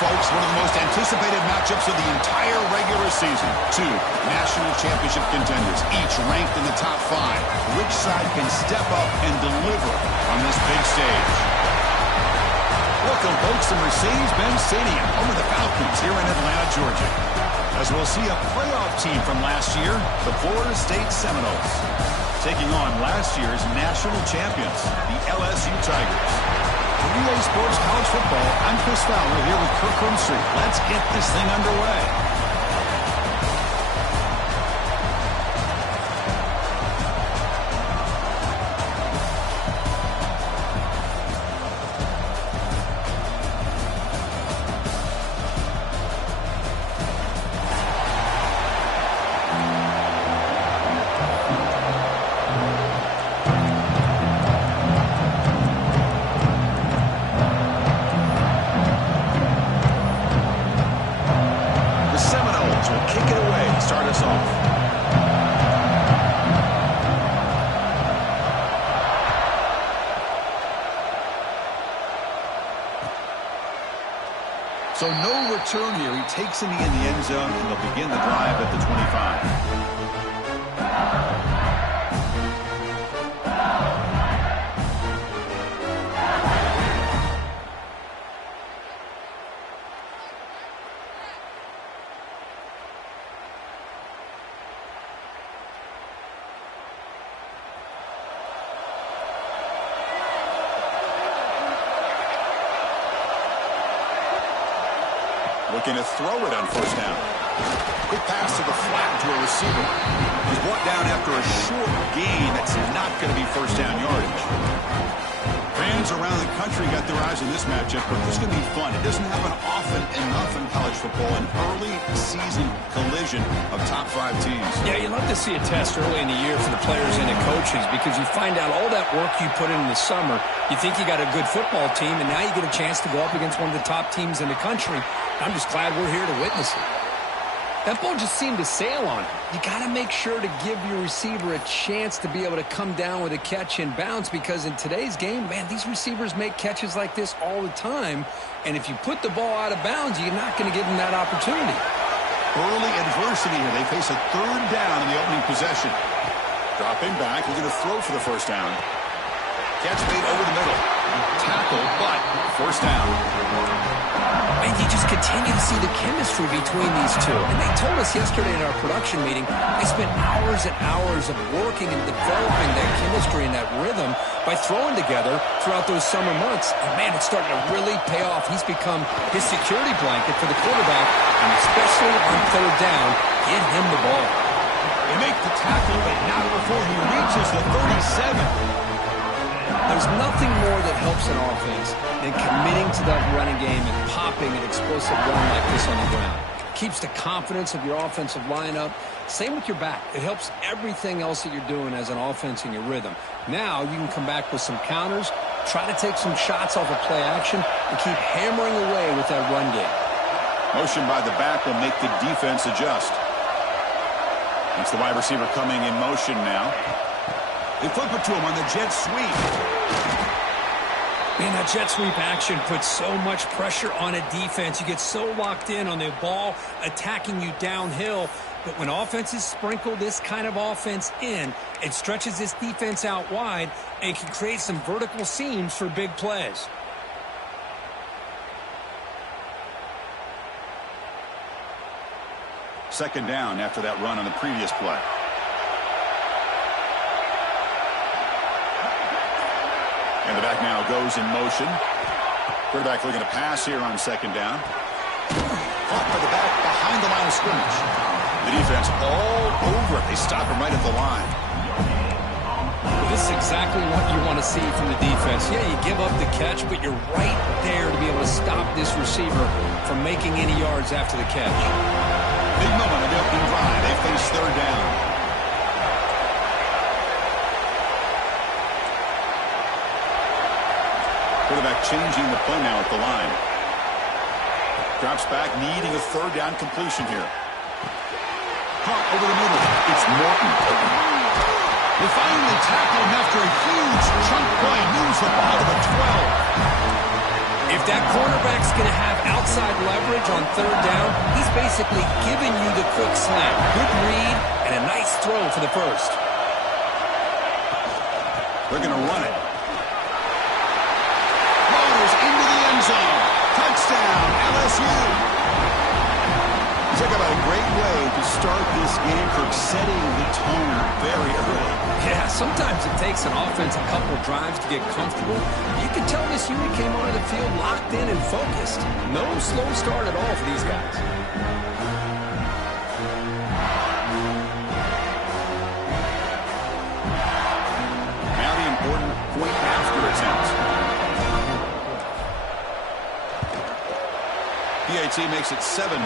folks, one of the most anticipated matchups of the entire regular season. Two national championship contenders, each ranked in the top 5. Which side can step up and deliver on this big stage? Welcome, folks, to Mercedes-Benz Stadium, home of the Falcons here in Atlanta, Georgia. As we'll see a playoff team from last year, the Florida State Seminoles, taking on last year's national champions, the LSU Tigers. For Relay Sports College Football, I'm Chris Fowler here with Kirk Rumstreet. Let's get this thing underway. So no return here. He takes it in the end zone, and they'll begin the drive at the 25. Looking to throw it on first down. Quick pass to the flat to a receiver. He's brought down after a short gain. That's not going to be first down yardage. Fans around the country got their eyes on this matchup, but this is going to be fun. It doesn't happen often enough in college football, an early season collision of top 5 teams. Yeah, you love to see a test early in the year for the players and the coaches because you find out all that work you put in the summer. You think you got a good football team, and now you get a chance to go up against one of the top teams in the country. I'm just glad we're here to witness it. That ball just seemed to sail on him. You got to make sure to give your receiver a chance to be able to come down with a catch and bounce because in today's game, man, these receivers make catches like this all the time. And if you put the ball out of bounds, you're not going to give them that opportunity. Early adversity here. They face a third down in the opening possession. Dropping back, looking to throw for the first down. Catch made over the middle. Tackle, but first down. And you just continue to see the chemistry between these two. And they told us yesterday in our production meeting, they spent hours and hours of working and developing that chemistry and that rhythm by throwing together throughout those summer months. And, man, it's starting to really pay off. He's become his security blanket for the quarterback, and especially on third down, get him the ball. They make the tackle, but not before he reaches the 37. There's nothing more that helps an offense than committing to that running game and popping an explosive run like this on the ground. Keeps the confidence of your offensive lineup. Same with your back. It helps everything else that you're doing as an offense in your rhythm. Now you can come back with some counters, try to take some shots off of play action, and keep hammering away with that run game. Motion by the back will make the defense adjust. It's the wide receiver coming in motion now. They flip it to him on the jet sweep. Man, that jet sweep action puts so much pressure on a defense. You get so locked in on the ball attacking you downhill. But when offenses sprinkle this kind of offense in, it stretches this defense out wide and can create some vertical seams for big plays. Second down after that run on the previous play. And the back now goes in motion. Quarterback looking to pass here on second down. Caught by the back behind the line of scrimmage. The defense all over it. They stop him right at the line. Well, this is exactly what you want to see from the defense. Yeah, you give up the catch, but you're right there to be able to stop this receiver from making any yards after the catch. Big moment of the opening drive. They face third down. Quarterback changing the play now at the line. Drops back, needing a third down completion here. Caught over the middle. It's Morton. They finally tackle him after a huge chunk play. Moves the ball to the 12. If that cornerback's going to have outside leverage on third down, he's basically giving you the quick slant. Good read and a nice throw for the first. They're going to run it. Rolls into the end zone. Touchdown, LSU. Talk about a great way to start this game for setting the tone very early. Yeah, sometimes it takes an offense a couple drives to get comfortable. You can tell this unit came onto the field locked in and focused. No slow start at all for these guys. Now the important point after attempt. PAT makes it 7-0.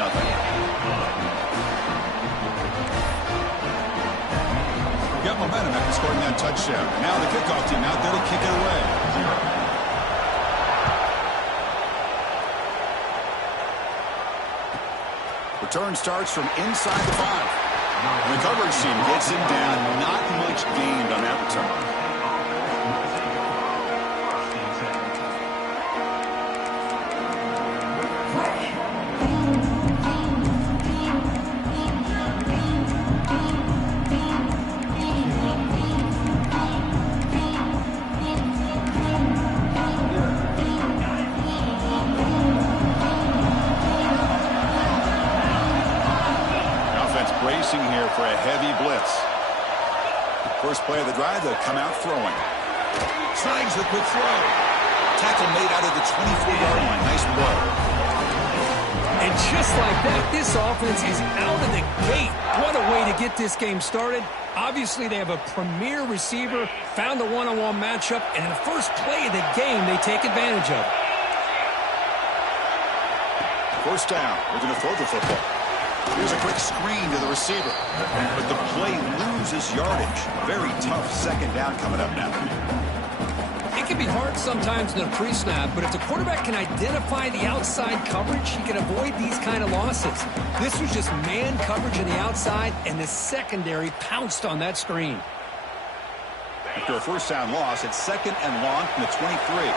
Got momentum after scoring that touchdown. Now the kickoff team out there to kick it away. Return starts from inside the 5. And the coverage team gets him down. Not much gained on that return. Here for a heavy blitz. First play of the drive, they'll come out throwing. Slides the quick throw. Tackle made out of the 24-yard line. Nice blow. And just like that, this offense is out of the gate. What a way to get this game started. Obviously, they have a premier receiver, found a one-on-one matchup, and in the first play of the game, they take advantage of it. First down. We're going to throw the football. Here's a quick screen to the receiver. But the play loses yardage. Very tough second down coming up now. It can be hard sometimes in a pre-snap, but if the quarterback can identify the outside coverage, he can avoid these kind of losses. This was just man coverage on the outside, and the secondary pounced on that screen. After a first down loss, it's second and long from the 23.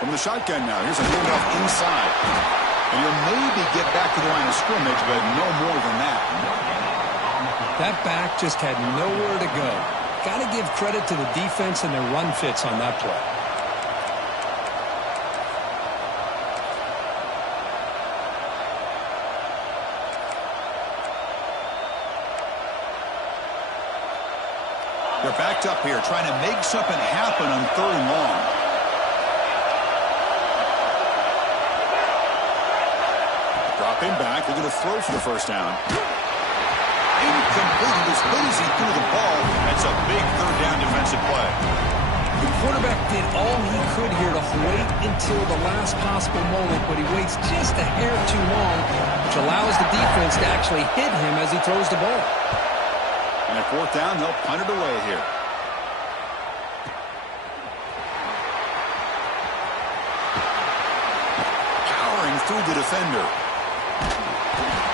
From the shotgun now, here's a handoff inside. And you'll maybe get back to the line of scrimmage, but no more than that. That back just had nowhere to go. Got to give credit to the defense and their run fits on that play. They're backed up here, trying to make something happen on third and long. Dropping back, they're going to throw for the first down. Incomplete. As good as he threw the ball, that's a big third down defensive play. The quarterback did all he could here to wait until the last possible moment, but he waits just a hair too long, which allows the defense to actually hit him as he throws the ball. And at fourth down, they'll punt it away here. Powering through the defender.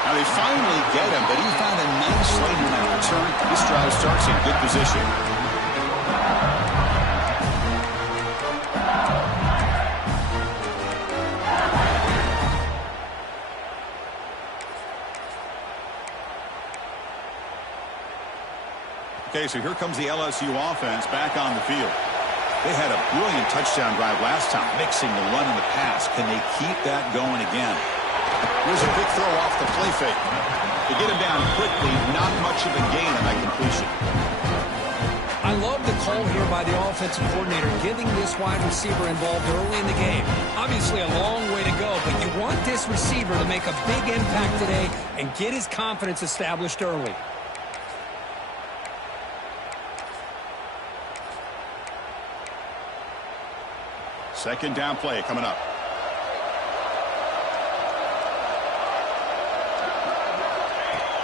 Now they finally get him, but he found a nice lane in that return. This drive starts in good position. Okay, so here comes the LSU offense back on the field. They had a brilliant touchdown drive last time, mixing the run and the pass. Can they keep that going again? Here's a quick throw off the play fake. They get him down quickly, not much of a gain on that completion. I love the call here by the offensive coordinator, getting this wide receiver involved early in the game. Obviously a long way to go, but you want this receiver to make a big impact today and get his confidence established early. Second down play coming up.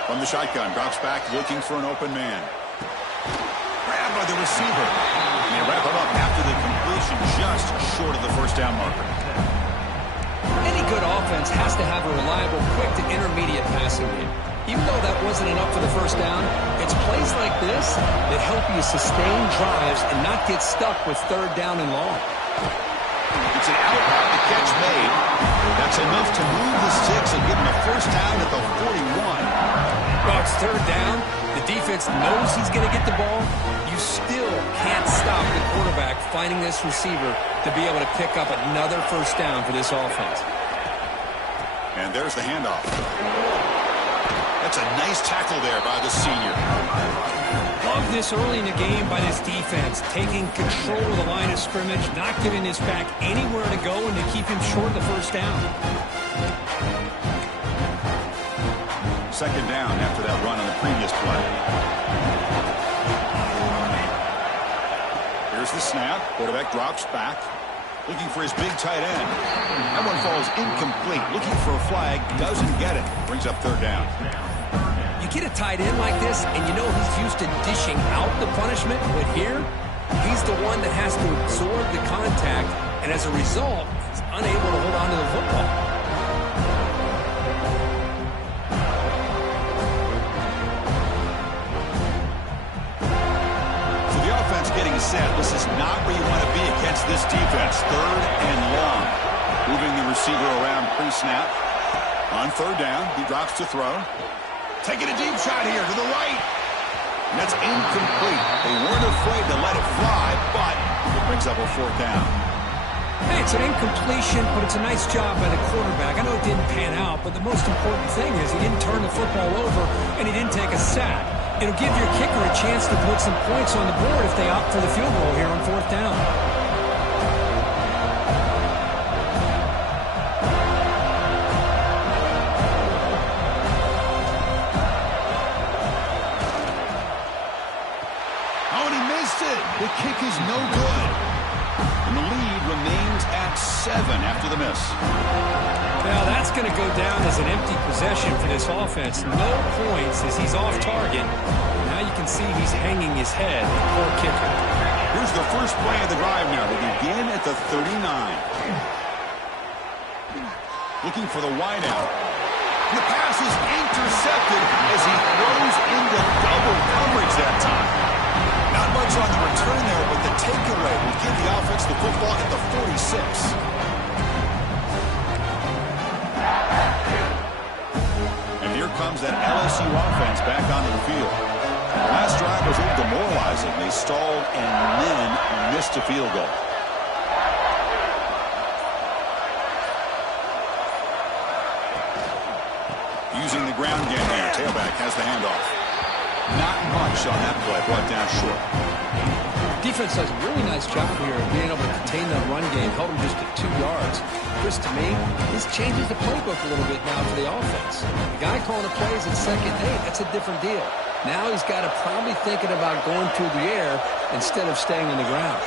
From the shotgun, drops back looking for an open man. Grabbed by the receiver. And they wrap him up after the completion, just short of the first down marker. Any good offense has to have a reliable, quick to intermediate passing game. even though that wasn't enough for the first down, it's plays like this that help you sustain drives and not get stuck with third down and long. It's an out route, the catch made. That's enough to move the sticks and give him a first down at the 41. Well, it's third down. The defense knows he's going to get the ball. You still can't stop the quarterback finding this receiver to be able to pick up another first down for this offense. And there's the handoff. That's a nice tackle there by the senior. Love this early in the game by this defense, taking control of the line of scrimmage, not giving this back anywhere to go, and to keep him short of the first down. Second down after that run on the previous play. Here's the snap. Quarterback drops back, looking for his big tight end. That one falls incomplete. Looking for a flag, doesn't get it. Brings up third down. You get a tight end like this, and you know he's used to dishing out the punishment, but here, he's the one that has to absorb the contact, and as a result, he's unable to hold on to the football. So the offense getting set. This is not where you want to be against this defense. Third and long. Moving the receiver around pre-snap. On third down, he drops to throw. Taking a deep shot here to the right. And that's incomplete. They weren't afraid to let it fly, but it brings up a fourth down. Hey, it's an incompletion, but it's a nice job by the quarterback. I know it didn't pan out, but the most important thing is he didn't turn the football over and he didn't take a sack. It'll give your kicker a chance to put some points on the board if they opt for the field goal here on fourth down. The kick is no good. And the lead remains at 7 after the miss. Well, that's going to go down as an empty possession for this offense. No points as he's off target. Now you can see he's hanging his head. Poor kicker. Here's the first play of the drive now. They begin at the 39. Looking for the wideout. The pass is intercepted as he throws into double coverage that time. Not much on the return there, but the takeaway will give the offense the football at the 46. And here comes that LSU offense back onto the field. The last drive was a little demoralizing. They stalled and then missed a field goal. Using the ground game there. Tailback has the handoff. Not much on that play, brought down short. Defense does a really nice job here of being able to contain that run game, held him just at 2 yards. Chris, to me, this changes the playbook a little bit now for the offense. The guy calling the plays at second, hey, that's a different deal. Now he's got to probably thinking about going through the air instead of staying on the ground.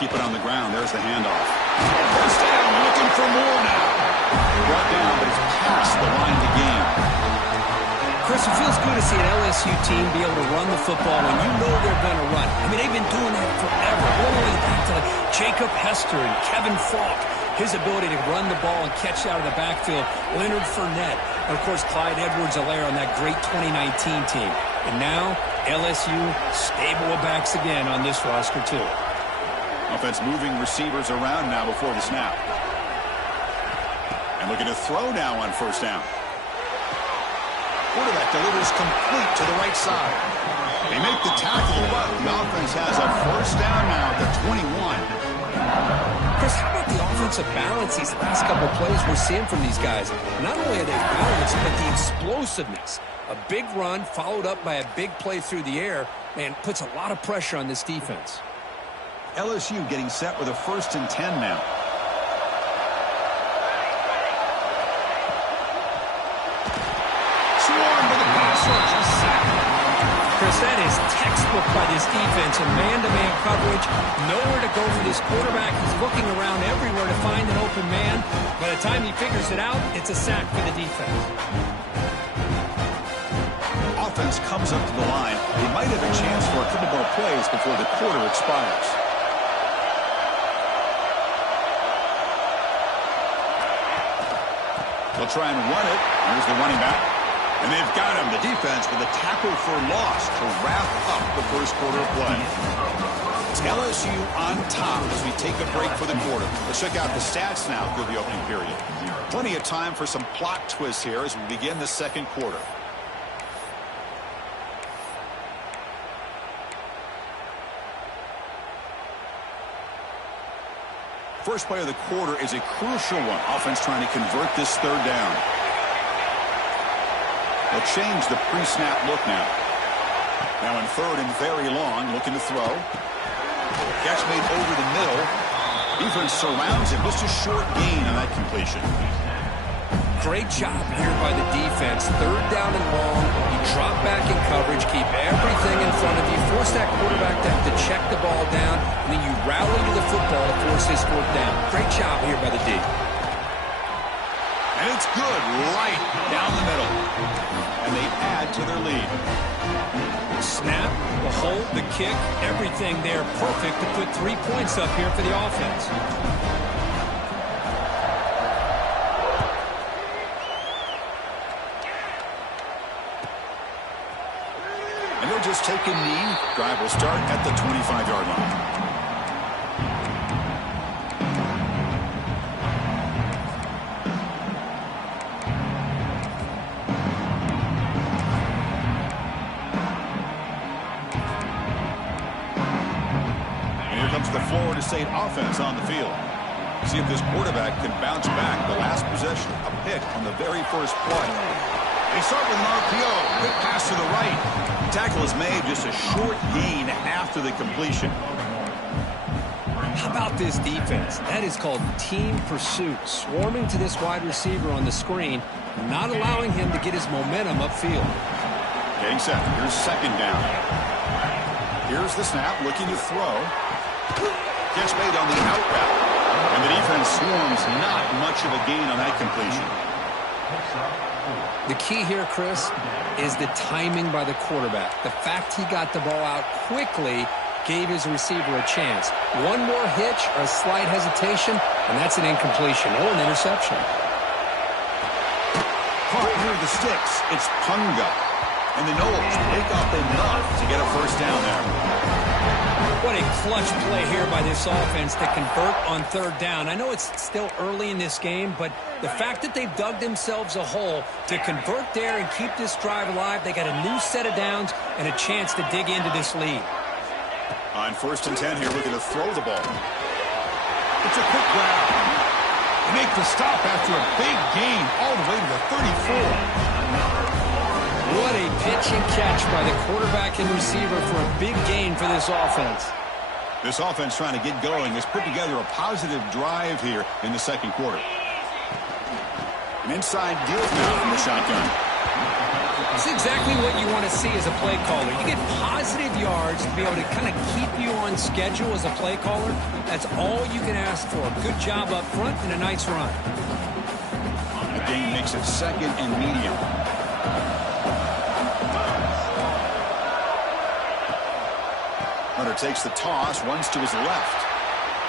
Keep it on the ground. There's the handoff. First down, looking for more now. Brought down, but it's past the line of the game. Chris, it feels good to see an LSU team be able to run the football when you know they're going to run. I mean, they've been doing that forever. All the way back to Jacob Hester and Kevin Falk. His ability to run the ball and catch out of the backfield. Leonard Fournette. And, of course, Clyde Edwards-Helaire on that great 2019 team. And now, LSU stable of backs again on this roster, too. Offense moving receivers around now before the snap. And looking to throw now on first down. Quarterback delivers complete to the right side. They make the tackle, but the offense has a first down now at the 21. Chris, how about the offensive balance these last couple of plays we're seeing from these guys? Not only are they balanced, but the explosiveness. A big run followed up by a big play through the air, man, puts a lot of pressure on this defense. LSU getting set with a 1st and 10 now. Chris, that is textbook by this defense and man-to-man coverage. Nowhere to go for this quarterback. He's looking around everywhere to find an open man. By the time he figures it out, it's a sack for the defense. Offense comes up to the line. They might have a chance for a couple more plays before the quarter expires. They'll try and run it. Here's the running back. And they've got him. The defense with a tackle for loss to wrap up the first quarter of play. It's LSU on top as we take a break for the quarter. Let's check out the stats now through the opening period. Plenty of time for some plot twists here as we begin the second quarter. First play of the quarter is a crucial one. Offense trying to convert this third down. They'll change the pre-snap look now. Now in third and very long, looking to throw. Catch made over the middle. Defense surrounds him. Just a short gain on that completion. Great job here by the defense. Third down and long. You drop back in coverage, keep everything in front of you, force that quarterback to have to check the ball down, and then you rally to the football to force his fourth down. Great job here by the D. And it's good right down the middle. And they add to their lead. Snap, the hold, the kick, everything there perfect to put 3 points up here for the offense. And they'll just take a knee. Drive will start at the 25-yard line. And here comes the Florida State offense on the field. See if this quarterback can bounce back. The last possession, a pick on the very first play. They start with an RPO. Quick pass to the right. Tackle is made, just a short gain after the completion. How about this defense? That is called team pursuit. Swarming to this wide receiver on the screen, not allowing him to get his momentum upfield. Getting set. Here's second down. Here's the snap, looking to throw. Catch made on the out route. And the defense swarms, not much of a gain on that completion. The key here, Chris, is the timing by the quarterback. The fact he got the ball out quickly gave his receiver a chance. One more hitch or a slight hesitation, and that's an incompletion or an interception. Caught near the sticks. It's Punga. And the Knowles pick up enough to get a first down there. What a clutch play here by this offense to convert on third down. I know it's still early in this game, but the fact that they've dug themselves a hole to convert there and keep this drive alive, they got a new set of downs and a chance to dig into this lead. On first and 10 here, looking to throw the ball. It's a quick grab. They make the stop after a big gain all the way to the 34. What a pitch and catch by the quarterback and receiver for a big gain for this offense. This offense trying to get going has put together a positive drive here in the second quarter. An inside deal now from the shotgun. It's exactly what you want to see as a play caller. You get positive yards to be able to kind of keep you on schedule as a play caller. That's all you can ask for. Good job up front and a nice run. The game makes it second and medium. Hunter takes the toss, runs to his left.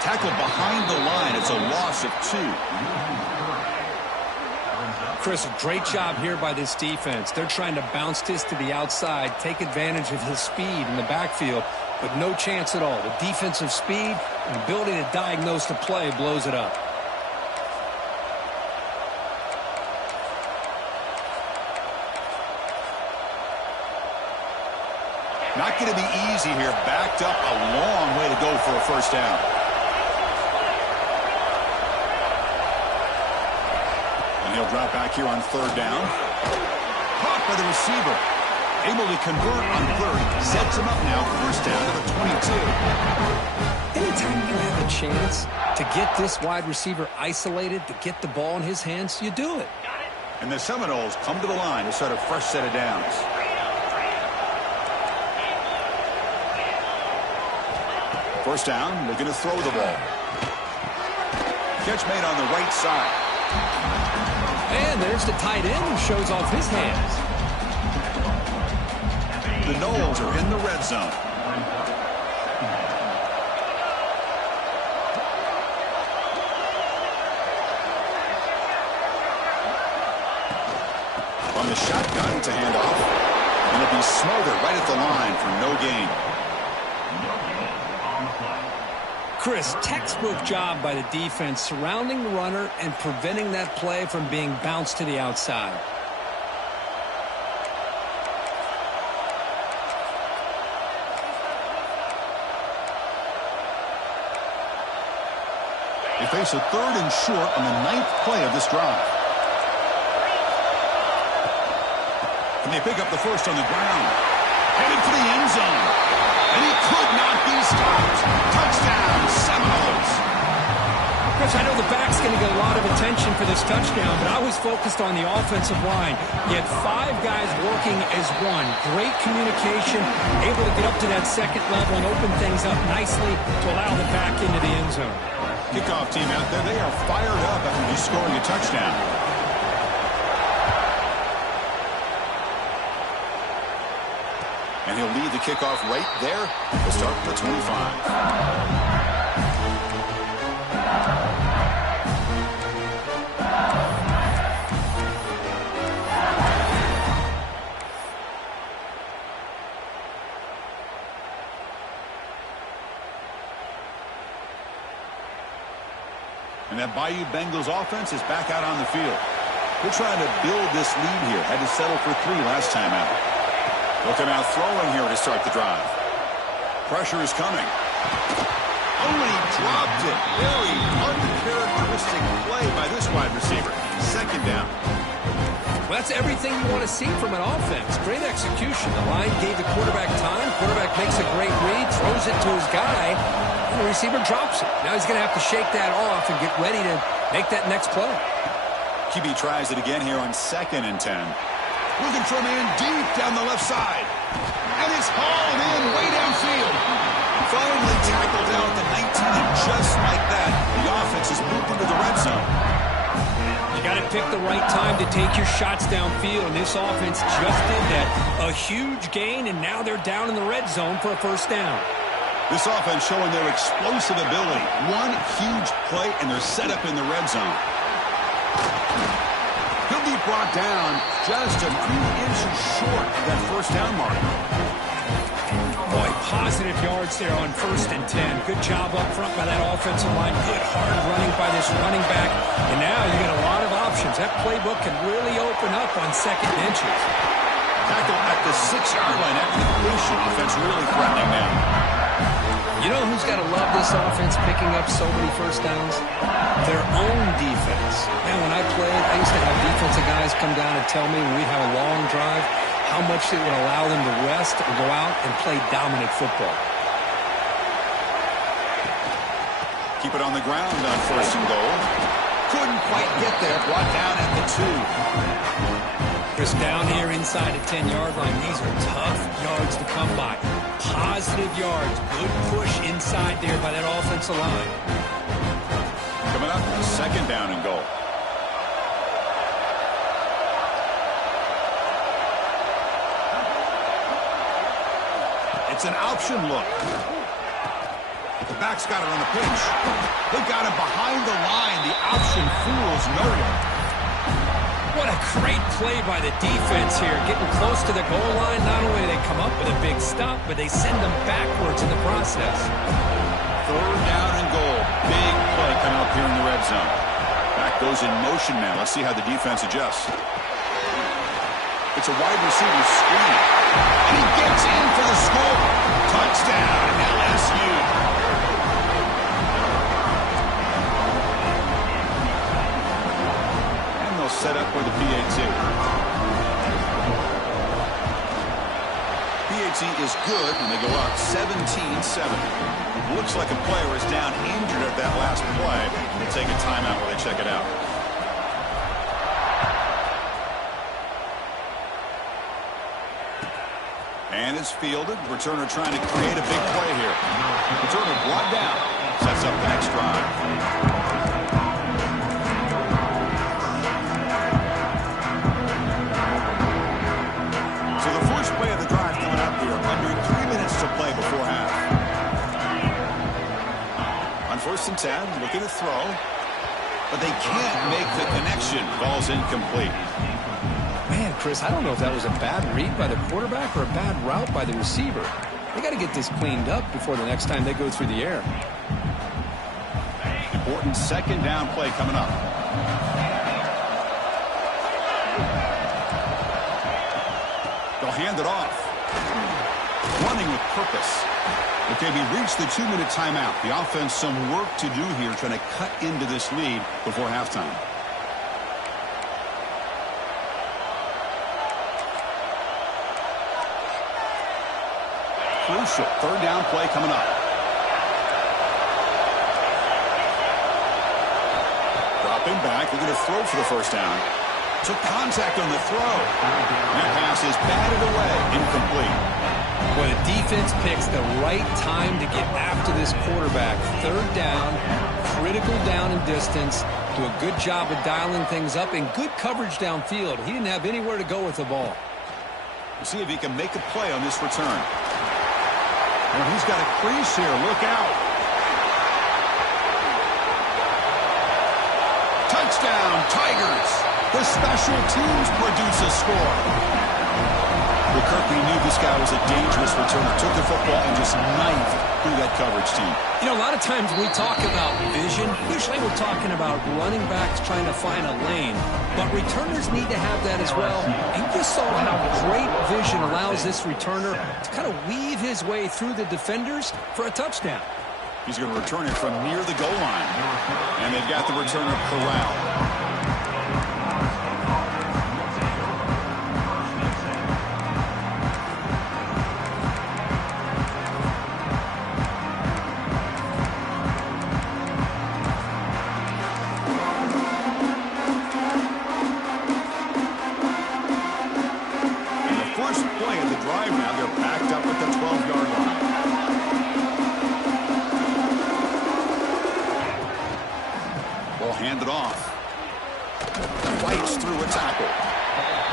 Tackle behind the line. It's a loss of 2. Chris, a great job here by this defense. They're trying to bounce this to the outside, take advantage of his speed in the backfield, but no chance at all. The defensive speed and ability to diagnose the play blows it up. Not going to be easy here. Backed up, a long way to go for a first down. And he'll drop back here on third down. Caught by the receiver. Able to convert on third. Sets him up now. First down to the 22. Anytime you have a chance to get this wide receiver isolated, to get the ball in his hands, you do it. And the Seminoles come to the line to start a fresh set of downs. First down, looking to throw the ball. Catch made on the right side. And there's the tight end who shows off his hands. The Knowles are in the red zone. From the shotgun to hand off. And it'll be smothered right at the line for no gain. Chris, textbook job by the defense surrounding the runner and preventing that play from being bounced to the outside. They face a 3rd and short on the 9th play of this drive. And they pick up the first on the ground. Headed for the end zone. And he could not be stopped. Touchdown, Seminoles. Chris, I know the back's going to get a lot of attention for this touchdown, but I was focused on the offensive line. You had 5 guys working as one. Great communication, able to get up to that second level and open things up nicely to allow the back into the end zone. Kickoff team out there, they are fired up after just scoring a touchdown. And he'll lead the kickoff right there. We'll start from the 25. And that Bayou Bengals offense is back out on the field. They're trying to build this lead here. Had to settle for 3 last time out. Looking out throwing here to start the drive. Pressure is coming. Oh, and he dropped it. Very uncharacteristic play by this wide receiver. 2nd down. Well, that's everything you want to see from an offense. Great execution. The line gave the quarterback time. Quarterback makes a great read, throws it to his guy, and the receiver drops it. Now he's going to have to shake that off and get ready to make that next play. QB tries it again here on 2nd and 10. Looking for a man deep down the left side. And it's hauled in way downfield. Finally tackled down at the 19, and just like that, the offense has moved into the red zone. You got to pick the right time to take your shots downfield, and this offense just did that. A huge gain, and now they're down in the red zone for a 1st down. This offense showing their explosive ability. One huge play, and they're set up in the red zone. He'll be brought down just a few inches short of that 1st down mark. Boy, positive yards there on 1st and 10. Good job up front by that offensive line. Good hard running by this running back. And now you got a lot of options. That playbook can really open up on 2nd and inches. Tackle at the 6-yard line after the completion. Offense really threatening now. You know who's got to love this offense picking up so many 1st downs? Their own defense. Man, when I played, I used to have defensive guys come down and tell me when we'd have a long drive how much it would allow them to rest or go out and play dominant football. Keep it on the ground on 1st and goal. Couldn't quite get there. Brought down at the 2. Chris, down here inside the 10-yard line, these are tough yards to come by. Positive yards. Good push inside there by that offensive line. Coming up, 2nd down and goal. It's an option look. The back's got it on the pitch. They've got him behind the line. The option fools no one. What a great play by the defense here. Getting close to the goal line, not only do they come up with a big stop, but they send them backwards in the process. 3rd down and goal. Big play coming up here in the red zone. Back goes in motion now. Let's see how the defense adjusts. It's a wide receiver screen. And he gets in for the score. Touchdown, LSU. Set up for the PAT. PAT is good when they go up 17-7. Looks like a player is down injured at that last play. They'll take a timeout while they check it out. And it's fielded. Returner trying to create a big play here. Returner brought down. Sets up the next drive. Play before half. On 1st and 10, looking to throw, but they can't make the connection. Ball's incomplete. Man, Chris, I don't know if that was a bad read by the quarterback or a bad route by the receiver. They got to get this cleaned up before the next time they go through the air. Important second down play coming up. They'll hand it off. Running with purpose. Okay, we reached the 2-minute timeout. The offense some work to do here, trying to cut into this lead before halftime. Crucial third down play coming up. Dropping back, looking to throw for the first down. Took contact on the throw. That pass is batted away, incomplete. Well, the defense picks the right time to get after this quarterback. Third down, critical down and distance. Do a good job of dialing things up and good coverage downfield. He didn't have anywhere to go with the ball. We'll see if he can make a play on this return. Well, he's got a crease here. Look out. Touchdown, Tigers. The special teams produce a score. Well, Kirby knew this guy was a dangerous returner. Took the football and just knifed through that coverage team. You know, a lot of times when we talk about vision, usually we're talking about running backs trying to find a lane. But returners need to have that as well. And you just saw how great vision allows this returner to kind of weave his way through the defenders for a touchdown. He's going to return it from near the goal line. And they've got the returner corralled. Handed off. Fights through a tackle.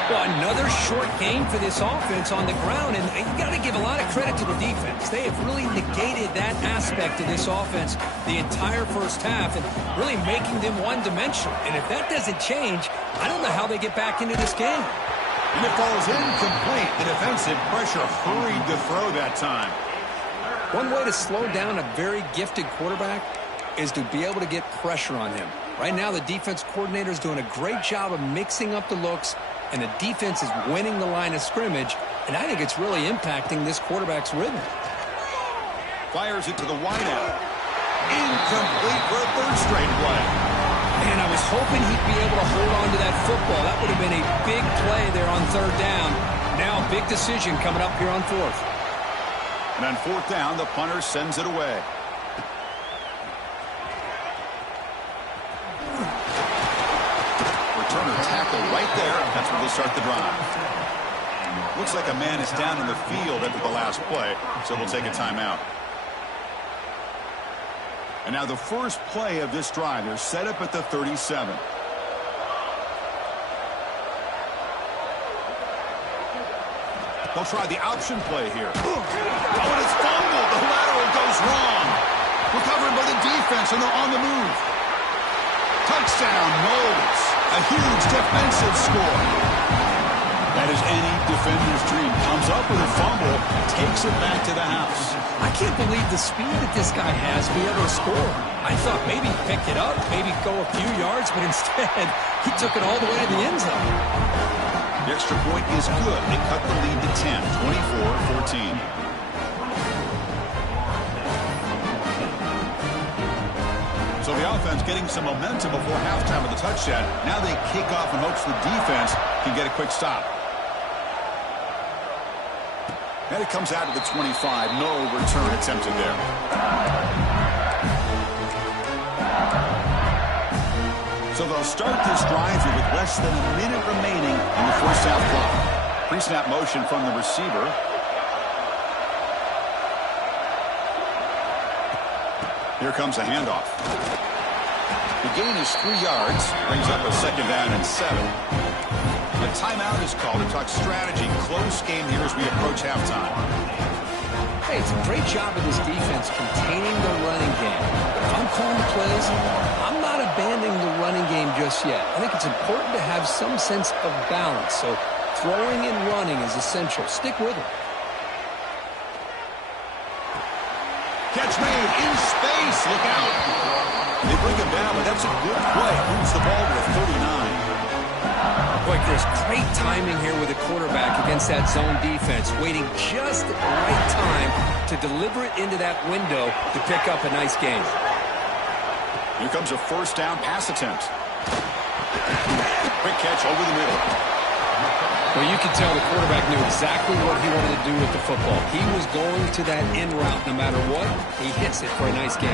Well, another short game for this offense on the ground, and you got to give a lot of credit to the defense. They have really negated that aspect of this offense the entire first half and really making them one-dimensional. And if that doesn't change, I don't know how they get back into this game. And it falls incomplete. The defensive pressure hurried to throw that time. One way to slow down a very gifted quarterback is to be able to get pressure on him. Right now, the defense coordinator is doing a great job of mixing up the looks, and the defense is winning the line of scrimmage, and I think it's really impacting this quarterback's rhythm. Fires it to the wideout. Incomplete for a third straight play. And I was hoping he'd be able to hold on to that football. That would have been a big play there on third down. Now, big decision coming up here on fourth. And on fourth down, the punter sends it away. Returner tackle right there. That's where they'll start the drive. Looks like a man is down in the field after the last play, so we'll take a timeout. And now the first play of this drive. They're set up at the 37. They'll try the option play here. Oh, and it's fumbled. The lateral goes wrong. Recovered by the defense, and they're on the move. Touchdown, Knowles. A huge defensive score. That is any defender's dream. Comes up with a fumble, takes it back to the house. I can't believe the speed that this guy has to be able to score. I thought maybe he'd pick it up, maybe go a few yards, but instead he took it all the way to the end zone. The extra point is good. They cut the lead to 10, 24-14. So the offense getting some momentum before halftime with the touchdown. Now they kick off in hopes the defense can get a quick stop. And it comes out to the 25. No return attempted there. So they'll start this drive here with less than a minute remaining in the first half clock. Pre-snap motion from the receiver. Here comes a handoff. The gain is 3 yards. Brings up a second down and 7. A timeout is called to talk strategy. Close game here as we approach halftime. Hey, it's a great job of this defense containing the running game. But if I'm calling the plays, I'm not abandoning the running game just yet. I think it's important to have some sense of balance. So throwing and running is essential. Stick with him. Catch made in space. Look out. They bring him down, but that's a good play. Moves the ball to the 39. Boy, Chris, great timing here with the quarterback against that zone defense. Waiting just the right time to deliver it into that window to pick up a nice gain. Here comes a first down pass attempt. Quick catch over the middle. Well, you can tell the quarterback knew exactly what he wanted to do with the football. He was going to that in route no matter what. He hits it for a nice gain.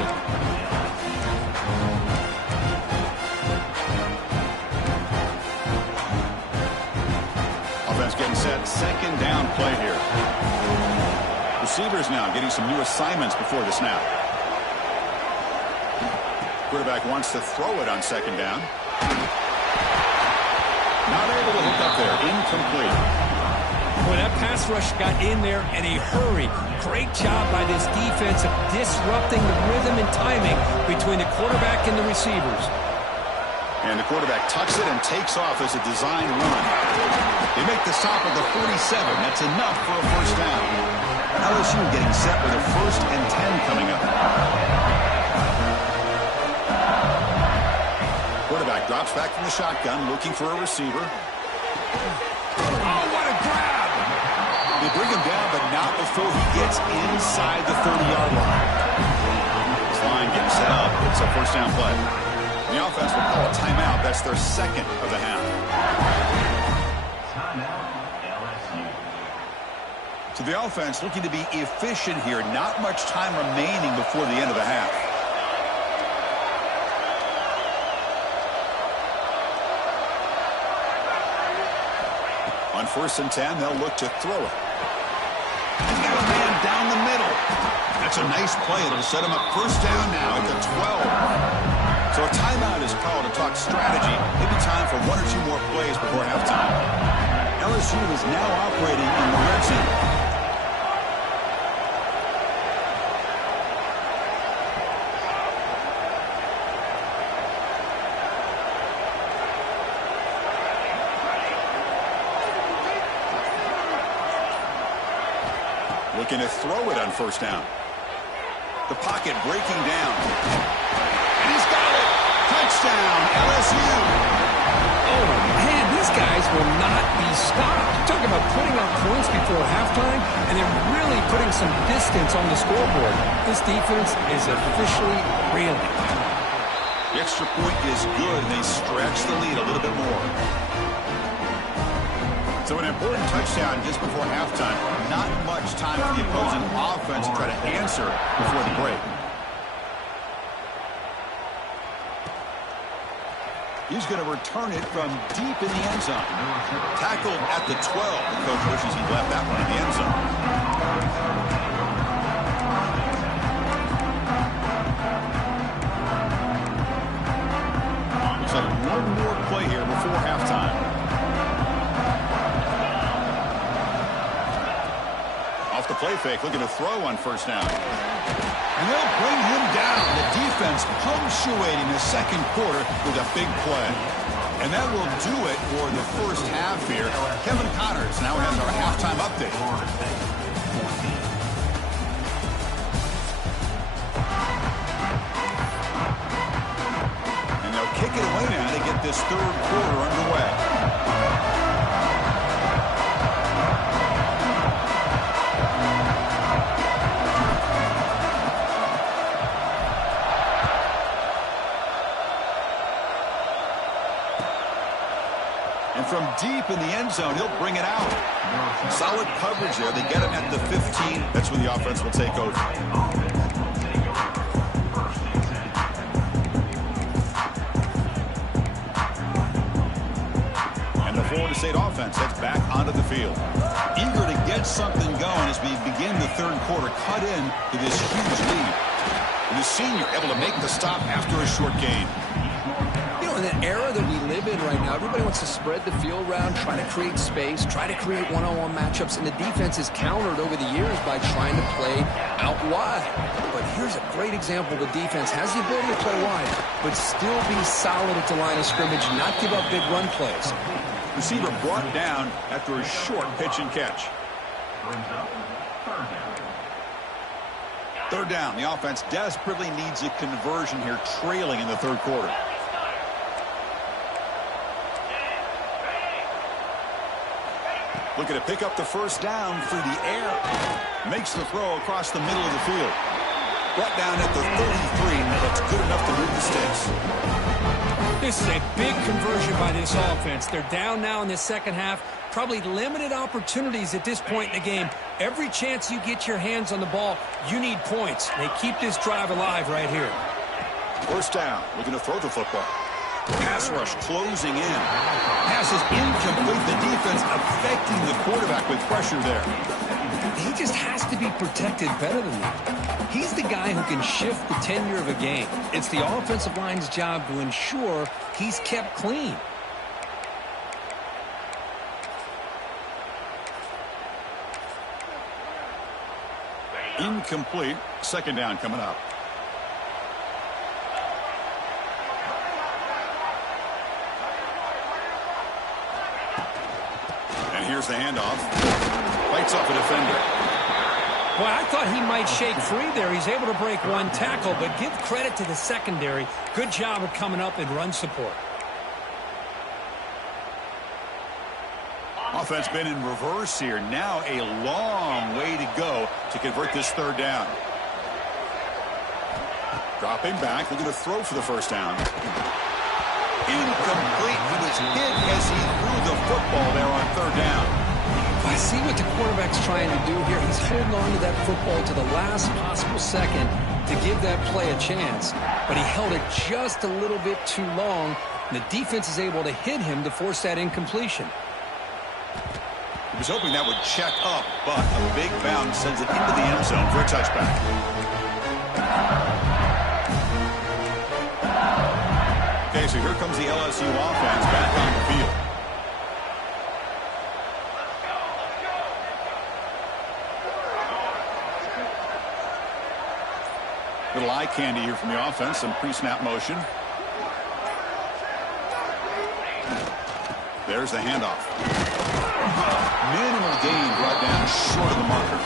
Offense getting set. Second down play here. Receivers now getting some new assignments before the snap. Quarterback wants to throw it on second down. Not able to hook up there. Incomplete. Boy, that pass rush got in there in a hurry. Great job by this defense of disrupting the rhythm and timing between the quarterback and the receivers. And the quarterback tucks it and takes off as a design run. They make the stop at the 47. That's enough for a first down. LSU getting set with a 1st and 10 coming up. Quarterback drops back from the shotgun, looking for a receiver. Oh, what a grab! They bring him down, but not before he gets inside the 30-yard line. This line getting set up. It's a first down play. The offense will call a timeout. That's their second of the half. So the offense looking to be efficient here. Not much time remaining before the end of the half. On 1st and 10, they'll look to throw it. He's got a man down the middle. That's a nice play. It'll set him up first down now at the 12. So a timeout is called to talk strategy. Maybe time for 1 or 2 more plays before halftime. LSU is now operating in the red zone. Looking to throw it on first down. The pocket breaking down. And he's got it. Touchdown, LSU. Oh, man, these guys will not be stopped. Talking about putting up points before halftime, and they're really putting some distance on the scoreboard. This defense is officially reeling. The extra point is good, and they stretch the lead a little bit more. So an important touchdown just before halftime. Not much time for the opposing offense to try to answer before the break. He's going to return it from deep in the end zone. Tackled at the 12. The coach wishes he left that one in the end zone. Looks like one more play here before halftime. Off the play fake, looking to throw on first down. And they'll bring him down. The defense punctuating the second quarter with a big play. And that will do it for the first half here. Kevin Connors now has our halftime update. And they'll kick it away now to get this third quarter underway. From deep in the end zone, he'll bring it out. Solid coverage there. They get him at the 15. That's when the offense will take over. And the Florida State offense heads back onto the field. Eager to get something going as we begin the third quarter, cut in to this huge lead. And the senior able to make the stop after a short gain. You know, era that we live in right now, everybody wants to spread the field around, try to create space, try to create one-on-one matchups, and the defense is countered over the years by trying to play out wide. But here's a great example. The defense has the ability to play wide, but still be solid at the line of scrimmage, not give up big run plays. Receiver brought down after a short pitch and catch. Third down. The offense desperately needs a conversion here, trailing in the third quarter. Looking to pick up the first down through the air. Makes the throw across the middle of the field. Brought down at the 33, and that's good enough to move the sticks. This is a big conversion by this offense. They're down now in the second half. Probably limited opportunities at this point in the game. Every chance you get your hands on the ball, you need points. They keep this drive alive right here. First down, looking to throw the football. Pass rush closing in. Pass is incomplete. The defense affecting the quarterback with pressure there. He just has to be protected better than that. He's the guy who can shift the tenure of a game. It's the offensive line's job to ensure he's kept clean. Incomplete. Second down coming up. And here's the handoff. Fights off a defender. Well, I thought he might shake free there. He's able to break one tackle, but give credit to the secondary. Good job of coming up in run support. Offense been in reverse here. Now a long way to go to convert this third down. Dropping back, looking to throw for the first down. Incomplete. He was hit as he threw the football there on third down. I see what the quarterback's trying to do here. He's holding on to that football to the last possible second to give that play a chance. But he held it just a little bit too long. And the defense is able to hit him to force that incompletion. He was hoping that would check up, but a big bounce sends it into the end zone for a touchback. Okay, so here comes the LSU offense back on the field. Little eye candy here from the offense, some pre-snap motion. There's the handoff. Minimal gain brought down short of the marker.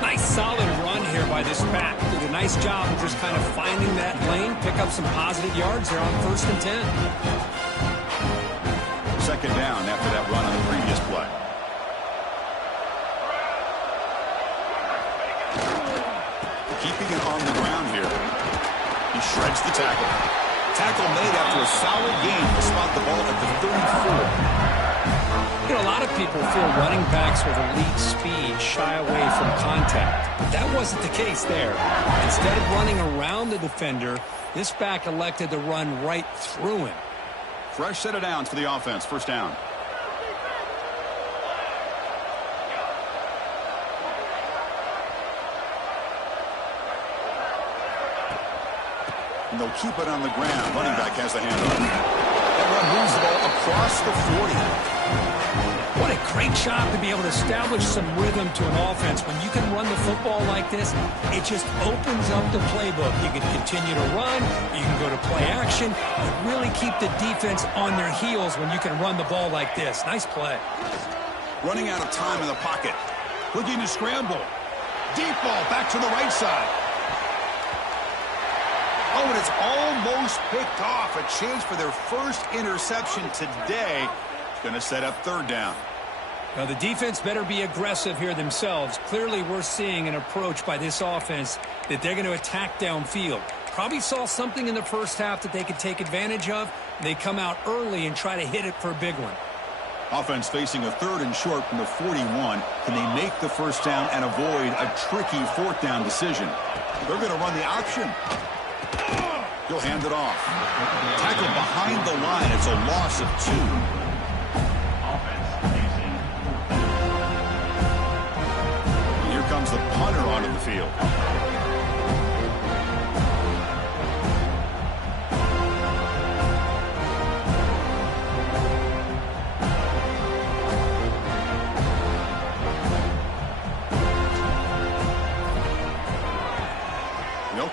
Nice solid run here by this back. Did a nice job of just kind of finding that lane, pick up some positive yards there on 1st and 10. Second down after that run on the previous play. Keeping it on the ground here. He shreds the tackle. Tackle made after a solid gain to spot the ball at the 34. You know, a lot of people feel running backs with elite speed shy away from contact. But that wasn't the case there. Instead of running around the defender, this back elected to run right through him. Fresh set of downs for the offense. First down. And they'll keep it on the ground. Running back has the handoff. That run moves the ball across the 40. What a great job to be able to establish some rhythm to an offense. When you can run the football like this, it just opens up the playbook. You can continue to run. You can go to play action. You really keep the defense on their heels when you can run the ball like this. Nice play. Running out of time in the pocket. Looking to scramble. Deep ball back to the right side. Oh, and it's almost picked off. A chance for their first interception today. Going to set up third down. Now, the defense better be aggressive here themselves. Clearly, we're seeing an approach by this offense that they're going to attack downfield. Probably saw something in the first half that they could take advantage of. They come out early and try to hit it for a big one. Offense facing a third and short from the 41. Can they make the first down and avoid a tricky fourth down decision? They're going to run the option. He'll hand it off. Tackle behind the line. It's a loss of 2. Comes the punter onto the field.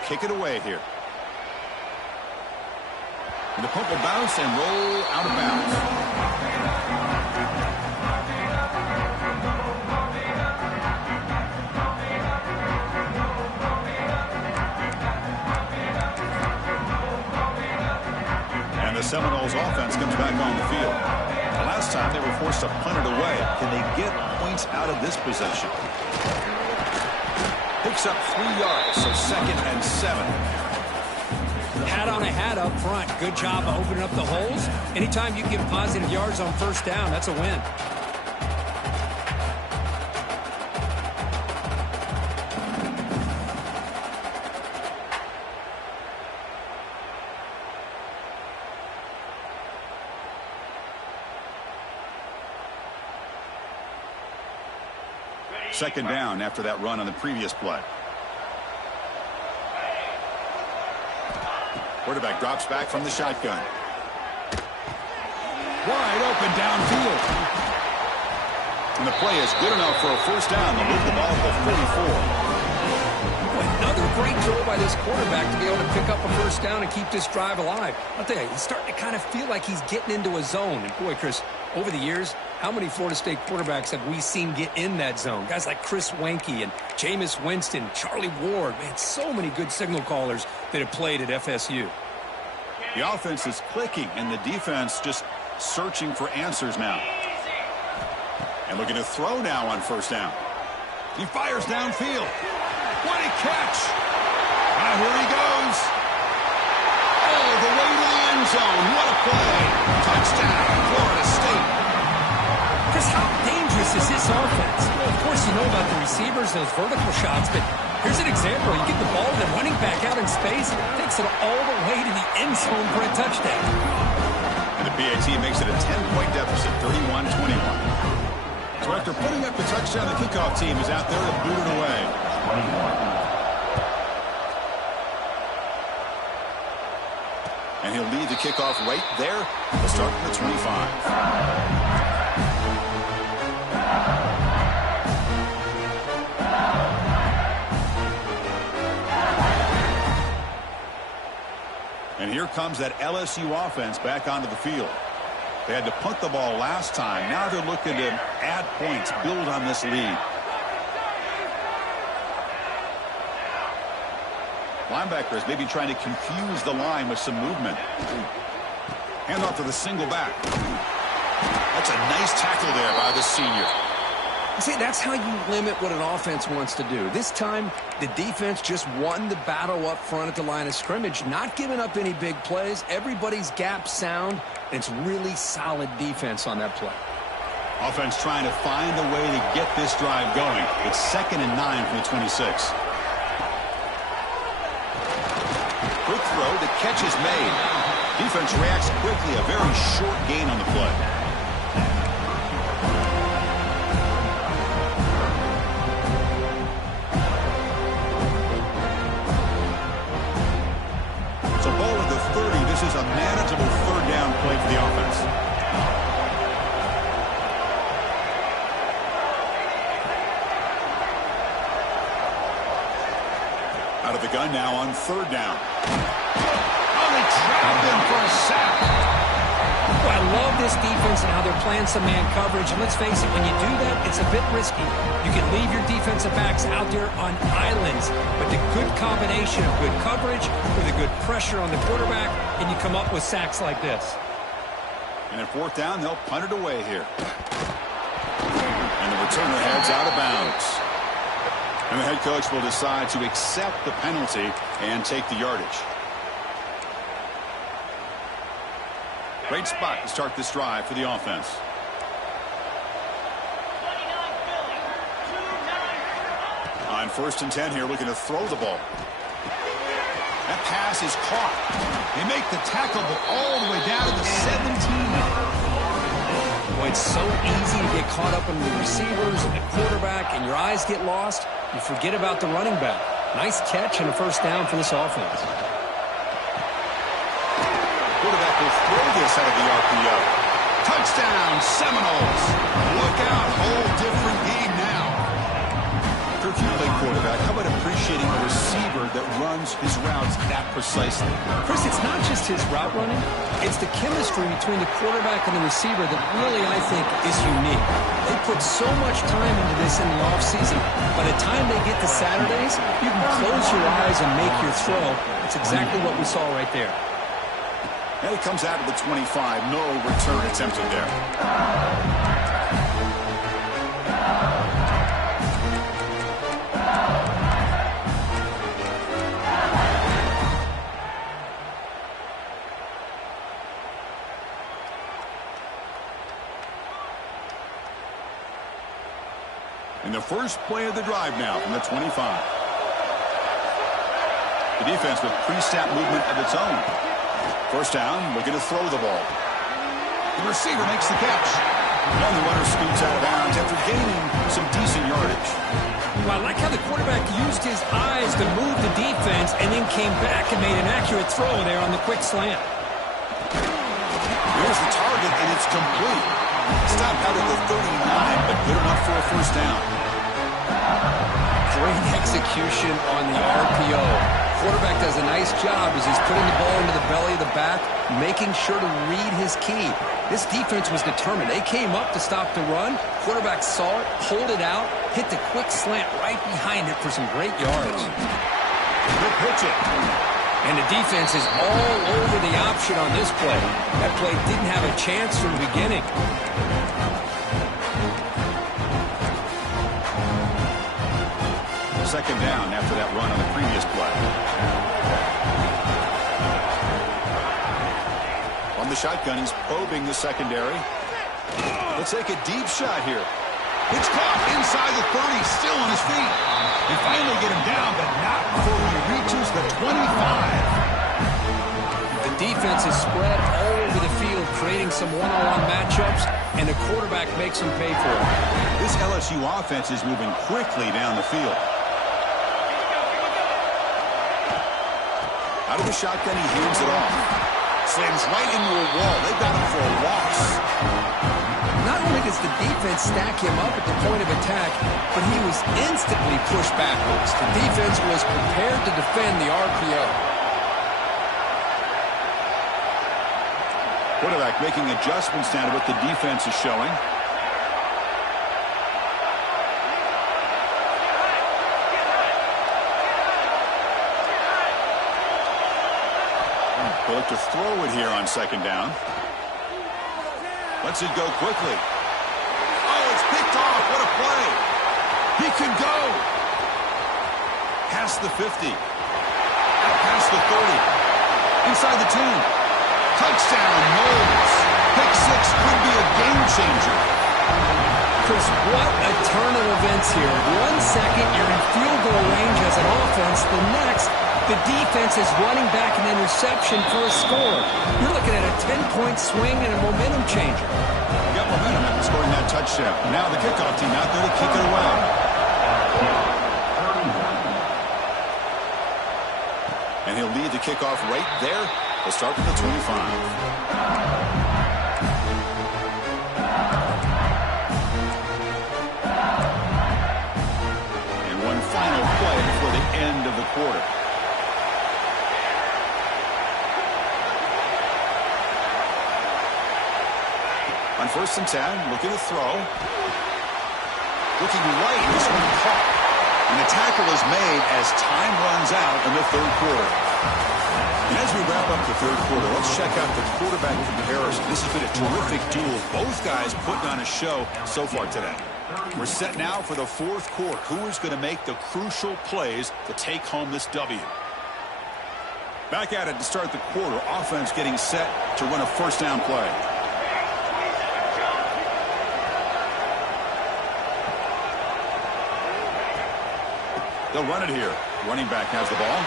kick it away here. And the punt will bounce and roll out of bounds. And the Seminoles offense comes back on the field. The last time they were forced to punt it away. Can they get points out of this possession? Picks up 3 yards, so 2nd and 7. Hat on a hat up front. Good job of opening up the holes. Anytime you get positive yards on first down, that's a win. Second down after that run on the previous play. Quarterback drops back from the shotgun. Wide open downfield. And the play is good enough for a first down. They'll move the ball to the 44. Another great throw by this quarterback to be able to pick up a first down and keep this drive alive. I'll tell you, he's starting to kind of feel like he's getting into a zone. And boy, Chris, over the years, how many Florida State quarterbacks have we seen get in that zone? Guys like Chris Wenke and Jameis Winston, Charlie Ward. Man, so many good signal callers that have played at FSU. The offense is clicking, and the defense just searching for answers now. And looking to throw now on first down. He fires downfield. What a catch! Now here he goes. Oh, the way to the end zone. What a play. Touchdown, Florida State. Chris, how dangerous is this offense? Well, of course, you know about the receivers, those vertical shots, but here's an example. You get the ball, then running back out in space, takes it all the way to the end zone for a touchdown. And the PAT makes it a 10-point deficit, 31-21. So after putting up the touchdown, the kickoff team is out there to boot it away. 21. And he'll lead the kickoff right there. He'll start from the 25. And here comes that LSU offense back onto the field. They had to punt the ball last time. Now they're looking to add points, build on this lead. Linebackers maybe trying to confuse the line with some movement. Hand off to the single back. That's a nice tackle there by the senior. See, that's how you limit what an offense wants to do. This time, the defense just won the battle up front at the line of scrimmage, not giving up any big plays. Everybody's gap sound, and it's really solid defense on that play. Offense trying to find a way to get this drive going. It's 2nd and 9 from the 26. Quick throw, the catch is made. Defense reacts quickly, a very short gain on the play. So ball at the 30, this is a manageable third down play for the offense. Out of the gun now on third down. Oh, they trapped him for a sack. Well, I love this defense and how they're playing some man coverage. And let's face it, when you do that, it's a bit risky. You can leave your defensive backs out there on islands, but the good combination of good coverage with a good pressure on the quarterback, and you come up with sacks like this. And at fourth down, they'll punt it away here. And the returner heads out of bounds. And the head coach will decide to accept the penalty and take the yardage. Great spot to start this drive for the offense. On 1st and 10 here, looking to throw the ball. That pass is caught. They make the tackle, but all the way down to the 17. Boy, it's so easy to get caught up in the receivers and the quarterback, and your eyes get lost. You forget about the running back. Nice catch and a first down for this offense. Quarterback will throw this out of the RPO. Touchdown, Seminoles. Look out, whole different game now. Kirk you play quarterback, how about appreciating a receiver that runs his routes that precisely? Chris, it's not just his route running. It's the chemistry between the quarterback and the receiver that really, I think, is unique. They put so much time into this in the offseason. By the time they get to Saturdays, you can close your eyes and make your throw. It's exactly what we saw right there. And he comes out of the 25. No return attempted there. In the first play of the drive now from the 25. The defense with pre-snap movement of its own. First down, looking to throw the ball. The receiver makes the catch. And the runner scoots out of bounds after gaining some decent yardage. Well, I like how the quarterback used his eyes to move the defense and then came back and made an accurate throw there on the quick slant. Here's the target, and it's complete. Stop out at the 39, but good enough for a first down. Great execution on the RPO. Quarterback does a nice job as he's putting the ball into the belly of the back, making sure to read his key. This defense was determined. They came up to stop the run. Quarterback saw it, pulled it out, hit the quick slant right behind it for some great yards. Good pitch it. And the defense is all over the option on this play. That play didn't have a chance from the beginning. Second down after that run on the previous play. On the shotgun, he's probing the secondary. Let's take a deep shot here. It's caught inside the 30, still on his feet. They finally get him down, but not before he reaches the 25. The defense is spread all over the field, creating some one-on-one matchups, and the quarterback makes them pay for it. This LSU offense is moving quickly down the field. Out of the shotgun, he hands it off. Slams right into a wall. They've got him for a loss. Not only does the defense stack him up at the point of attack, but he was instantly pushed backwards. The defense was prepared to defend the RPO. Quarterback making adjustments now to what the defense is showing. They'll look to throw it here on second down. Lets it go quickly. Oh, it's picked off. What a play. He can go. Past the 50. Out past the 30. Inside the 10. Touchdown, Knowles. Pick six could be a game changer. Chris, what a turn of events here. 1 second, you're in field goal range as an offense. The next, the defense is running back an interception for a score. You're looking at a 10-point swing and a momentum changer. You got momentum after scoring that touchdown. Now the kickoff team out there to kick it away. And he'll lead the kickoff right there. They'll start with the 25. Final play before the end of the quarter. On 1st and 10, looking to throw. Looking right, this one caught. And the tackle is made as time runs out in the 3rd quarter. And as we wrap up the 3rd quarter, let's check out the quarterback comparison. This has been a terrific duel. Both guys putting on a show so far today. We're set now for the 4th quarter. Who is going to make the crucial plays to take home this W? Back at it to start the quarter. Offense getting set to run a first down play. They'll run it here. Running back has the ball.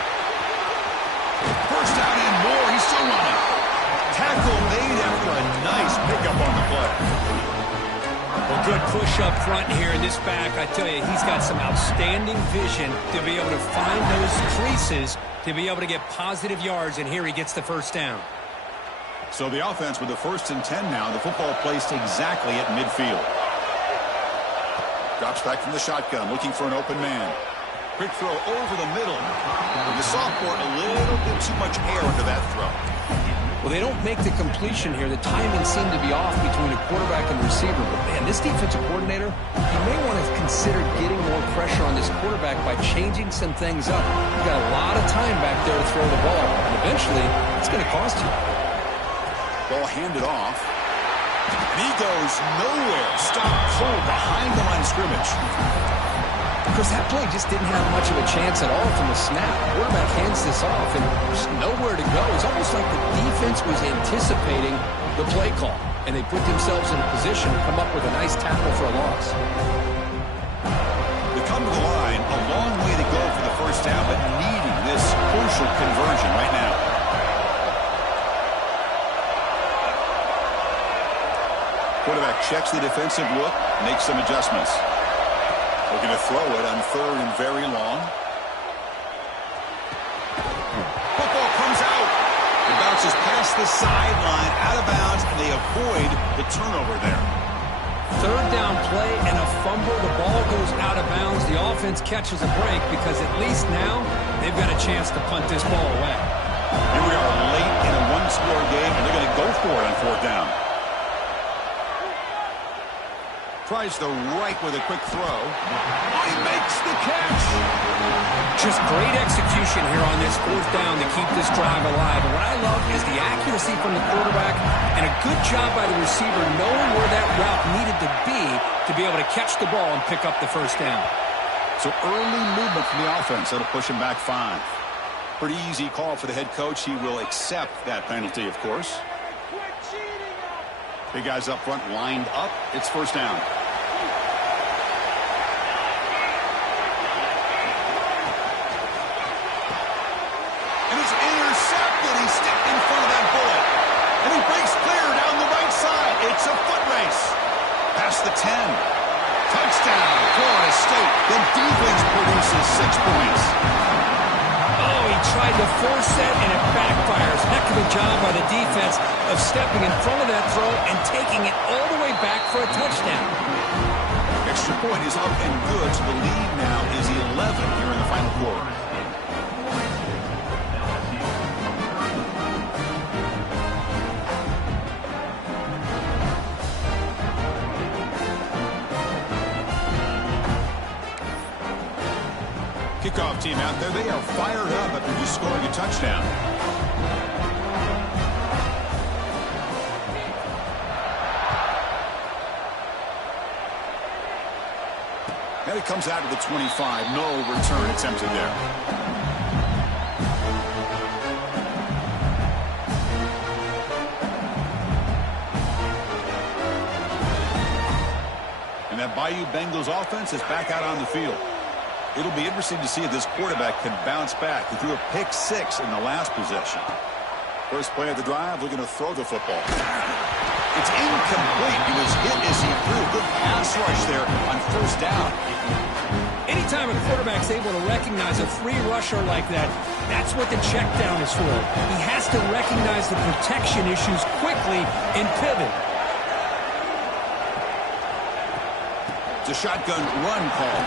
First down and more. He's still running. Tackle made after a nice pickup on the play. Well, good push up front here in this back. I tell you, he's got some outstanding vision to be able to find those creases, to be able to get positive yards, and here he gets the first down. So the offense with the 1st and 10 now. The football placed exactly at midfield. Drops back from the shotgun, looking for an open man. Quick throw over the middle. The sophomore, a little bit too much air into that throw. Well, they don't make the completion here. The timing seemed to be off between a quarterback and the receiver. But, man, this defensive coordinator, he may want to consider getting more pressure on this quarterback by changing some things up. You've got a lot of time back there to throw the ball. And eventually, it's going to cost you. Ball handed off. And he goes nowhere. Stop cold behind the line of scrimmage. Because that play just didn't have much of a chance at all from the snap. The quarterback hands this off, and there's nowhere to go. It's almost like the defense was anticipating the play call, and they put themselves in a position to come up with a nice tackle for a loss. They come to the line, a long way to go for the first down, but needing this crucial conversion right now. Quarterback checks the defensive look, makes some adjustments. We're going to throw it on 3rd and very long. Football comes out. It bounces past the sideline, out of bounds, and they avoid the turnover there. 3rd down play and a fumble. The ball goes out of bounds. The offense catches a break because at least now they've got a chance to punt this ball away. Here we are late in a one-score game, and they're going to go for it on 4th down. Tries the right with a quick throw. He makes the catch. Just great execution here on this 4th down to keep this drive alive. And what I love is the accuracy from the quarterback and a good job by the receiver knowing where that route needed to be able to catch the ball and pick up the 1st down. So early movement from the offense. That'll push him back 5. Pretty easy call for the head coach. He will accept that penalty, of course. Big guys up front lined up. It's 1st down. And it's intercepted. He stepped in front of that bullet. And he breaks clear down the right side. It's a foot race. Past the 10. Touchdown, Florida State. The defense produces 6 points. Oh, he tried to force it, and it backfires. Heck of a job by the defense of stepping in front of that throw and taking it all the way back for a touchdown. Extra point is up and good, so the lead now is 11 here in the final quarter. Kickoff team out there, they are fired up after just scoring a touchdown. And it comes out to the 25. No return attempted there. And that Bayou Bengals offense is back out on the field. It'll be interesting to see if this quarterback can bounce back. He threw a pick 6 in the last possession. First play of the drive, looking to throw the football. It's incomplete. He was hit as he threw. Good pass rush there on 1st down. Anytime a quarterback's able to recognize a free rusher like that, that's what the check down is for. He has to recognize the protection issues quickly and pivot. It's a shotgun run call.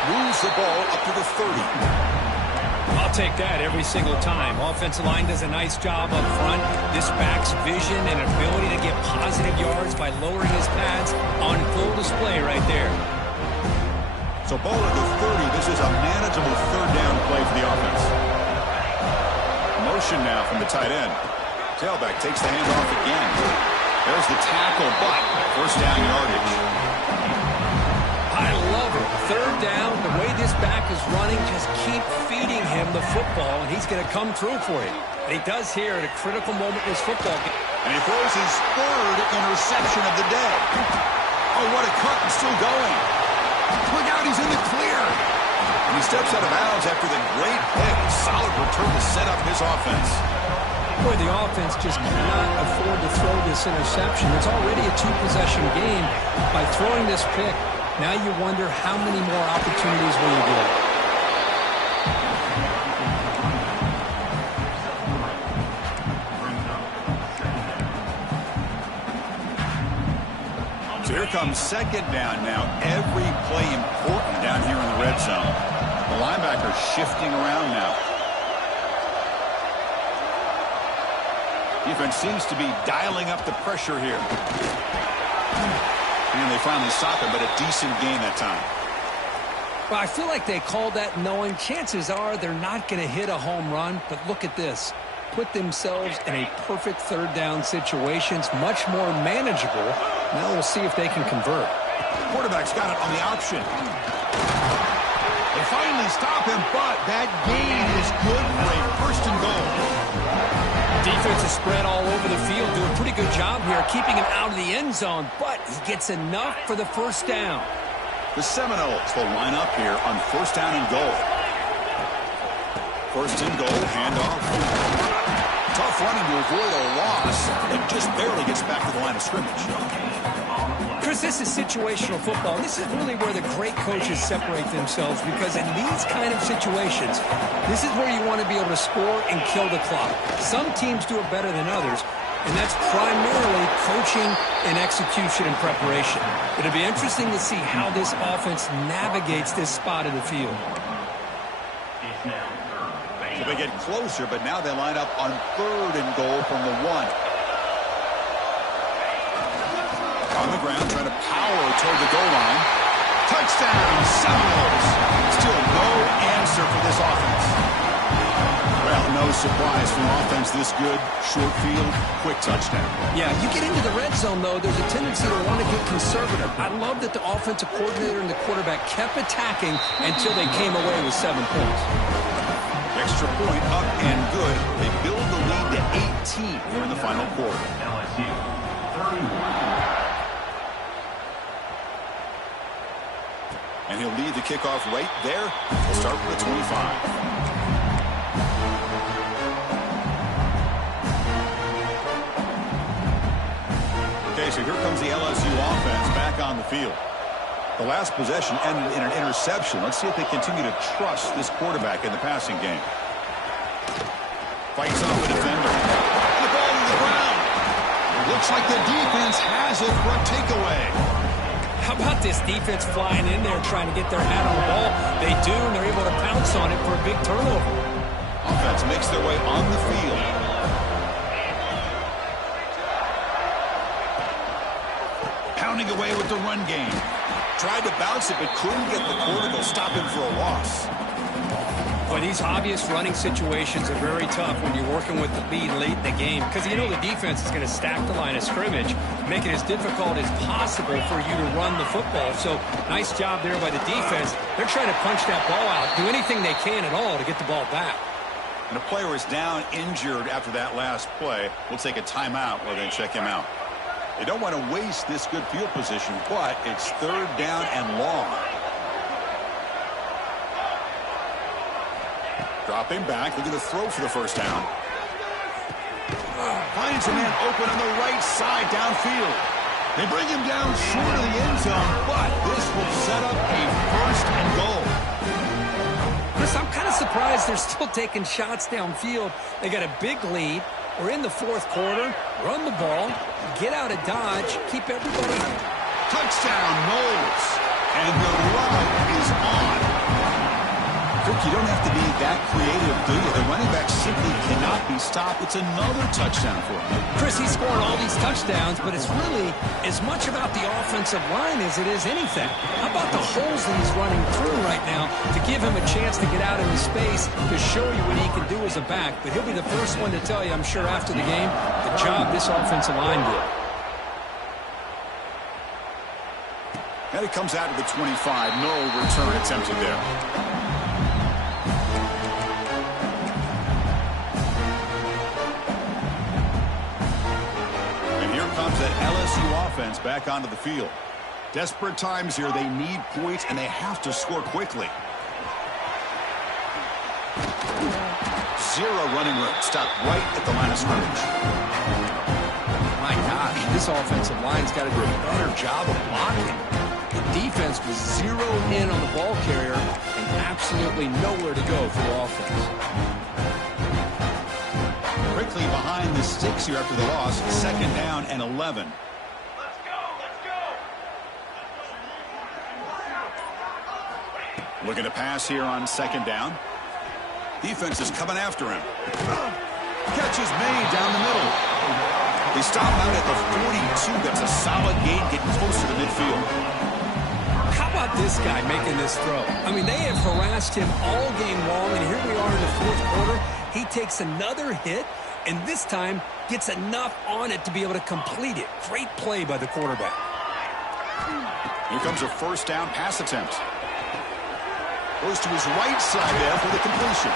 Moves the ball up to the 30. I'll take that every single time. Offensive line does a nice job up front. This back's vision and ability to get positive yards by lowering his pads on full display right there. So ball at the 30. This is a manageable 3rd down play for the offense. Motion now from the tight end. Tailback takes the handoff again. There's the tackle, but 1st down yardage. I love it. 3rd down, the way this back is running, just keep feeding him the football, and he's going to come through for you. And he does here at a critical moment in this football game. And he throws his 3rd interception of the day. Oh, what a cut, and still going. Look out, he's in the clear. And he steps out of bounds after the great pick. Solid return to set up his offense. Boy, the offense just cannot afford to throw this interception. It's already a 2-possession game. By throwing this pick, now you wonder how many more opportunities will you get. So here comes second down now. Every play important down here in the red zone. The linebacker shifting around now. Defense seems to be dialing up the pressure here. And they finally stop him, but a decent gain that time. Well, I feel like they called that knowing chances are they're not going to hit a home run. But look at this. Put themselves in a perfect third down situation. It's much more manageable. Now we'll see if they can convert. Quarterback's got it on the option. They finally stop him, but that gain is good for a first and goal. Defense is spread all over the field. Do a pretty good job here keeping him out of the end zone, but he gets enough for the first down. The Seminoles will line up here on first down and goal. First and goal, handoff. Tough running to avoid a loss, and just barely gets back to the line of scrimmage. Chris, this is situational football. This is really where the great coaches separate themselves, because in these kind of situations, this is where you want to be able to score and kill the clock. Some teams do it better than others, and that's primarily coaching and execution and preparation. It'll be interesting to see how this offense navigates this spot of the field. So they get closer, but now they line up on third and goal from the 1. On the ground, trying to power toward the goal line. Touchdown, Seminoles. Still no answer for this offense. Well, no surprise from an offense this good. Short field, quick touchdown. Yeah, you get into the red zone, though, there's a tendency to want to get conservative. I love that the offensive coordinator and the quarterback kept attacking until they came away with 7 points. Extra point up and good. They build the lead to 18 here in the final quarter. LSU 31. And he'll lead the kickoff right there. We'll start with the 25. Okay, so here comes the LSU offense back on the field. The last possession ended in an interception. Let's see if they continue to trust this quarterback in the passing game. Fights off the defender. And the ball to the ground. Looks like the defense has it for a takeaway. How about this defense flying in there trying to get their hat on the ball? They do, and they're able to pounce on it for a big turnover. Offense makes their way on the field. Pounding away with the run game. Tried to bounce it, but couldn't get the quarter to stop him for a loss. Boy, these obvious running situations are very tough when you're working with the lead late in the game, because you know the defense is going to stack the line of scrimmage, make it as difficult as possible for you to run the football. So nice job there by the defense. They're trying to punch that ball out, do anything they can at all to get the ball back. And a player is down injured after that last play. We'll take a timeout while they check him out. They don't want to waste this good field position, but it's third down and long. Dropping back, looking to throw for the first down. Finds a man open on the right side downfield. They bring him down short of the end zone, but this will set up a first and goal. Chris, I'm kind of surprised they're still taking shots downfield. They got a big lead. We're in the fourth quarter. Run the ball. Get out of Dodge. Keep everybody. Touchdown, Knowles. And the run is on. Rick, you don't have to be that creative, do you? The running back simply cannot be stopped. It's another touchdown for him. Chris, he's scoring all these touchdowns, but it's really as much about the offensive line as it is anything. How about the holes that he's running through right now to give him a chance to get out into space to show you what he can do as a back? But he'll be the first one to tell you, I'm sure, after the game, the job this offensive line did. And it comes out to the 25. No return attempted there. Comes that LSU offense back onto the field. Desperate times here. They need points, and they have to score quickly. Zero running room. Stopped right at the line of scrimmage. My gosh, this offensive line's got to do a better job of blocking. The defense was zeroed in on the ball carrier and absolutely nowhere to go for the offense. Quickly behind the sticks here after the loss. Second down and 11. Let's go, let's go. Looking to pass here on second down. Defense is coming after him. Catch is made down the middle. They stop out at the 42. That's a solid gain, getting closer to midfield. How about this guy making this throw? I mean, they have harassed him all game long, and here we are in the fourth quarter. He takes another hit, and this time gets enough on it to be able to complete it. Great play by the quarterback. Here comes a first down pass attempt. Goes to his right side there for the completion.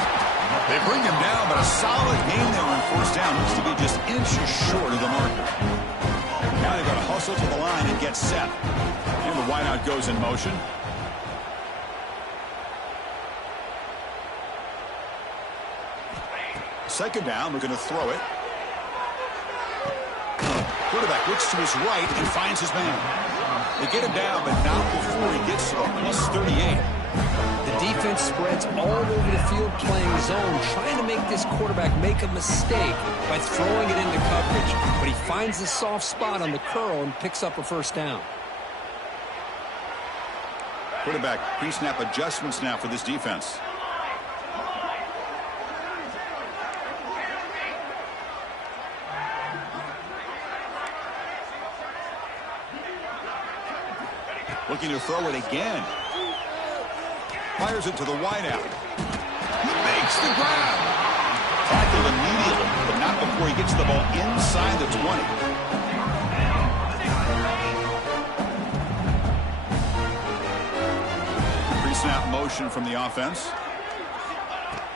They bring him down, but a solid gain there on first down. Looks to be just inches short of the marker. Now they've got to hustle to the line and get set. And the wideout goes in motion. Second down, we're going to throw it. Quarterback looks to his right and finds his man. They get him down, but not before he gets to the plus 38. The defense spreads all over the field playing zone, trying to make this quarterback make a mistake by throwing it into coverage. But he finds the soft spot on the curl and picks up a first down. Quarterback pre-snap adjustments now for this defense. Looking to throw it again. Fires it to the wideout. He makes the grab. Tackled immediately, but not before he gets the ball inside the 20. Pre-snap motion from the offense.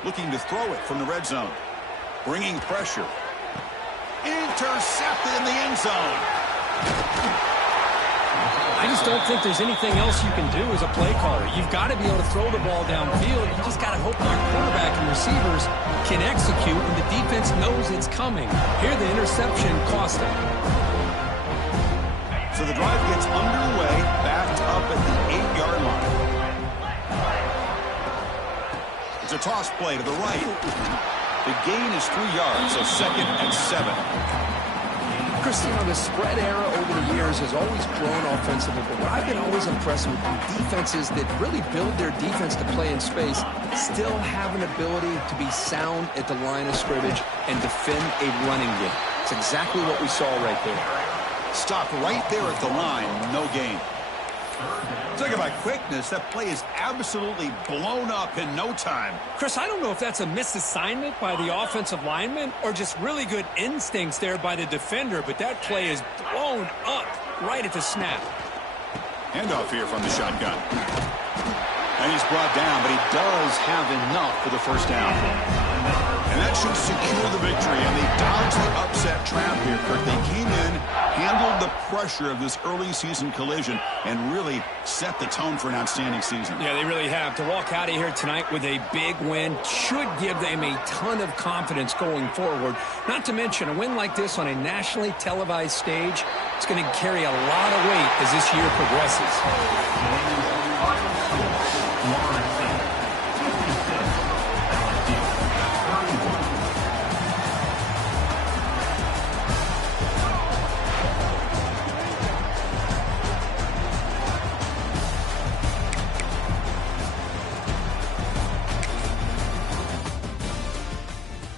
Looking to throw it from the red zone. Bringing pressure. Intercepted in the end zone. I just don't think there's anything else you can do as a play caller. You've got to be able to throw the ball downfield. You just got to hope your quarterback and receivers can execute when the defense knows it's coming. Here, the interception cost them. So the drive gets underway, backed up at the 8-yard line. It's a toss play to the right. The gain is 3 yards, so second and 7. Chris, you know, the spread era over the years has always grown offensively, but what I've been always impressed with defenses that really build their defense to play in space still have an ability to be sound at the line of scrimmage and defend a running game. It's exactly what we saw right there. Stop right there at the line, no gain. Talk about quickness, that play is absolutely blown up in no time. Chris, I don't know if that's a misassignment by the offensive lineman or just really good instincts there by the defender, but that play is blown up right at the snap. Handoff here from the shotgun. And he's brought down, but he does have enough for the first down. And that should secure the victory, and they dodged the upset trap here, Kirk. They came in, handled the pressure of this early season collision, and really set the tone for an outstanding season. Yeah, they really have. To walk out of here tonight with a big win should give them a ton of confidence going forward. Not to mention, a win like this on a nationally televised stage, it's going to carry a lot of weight as this year progresses.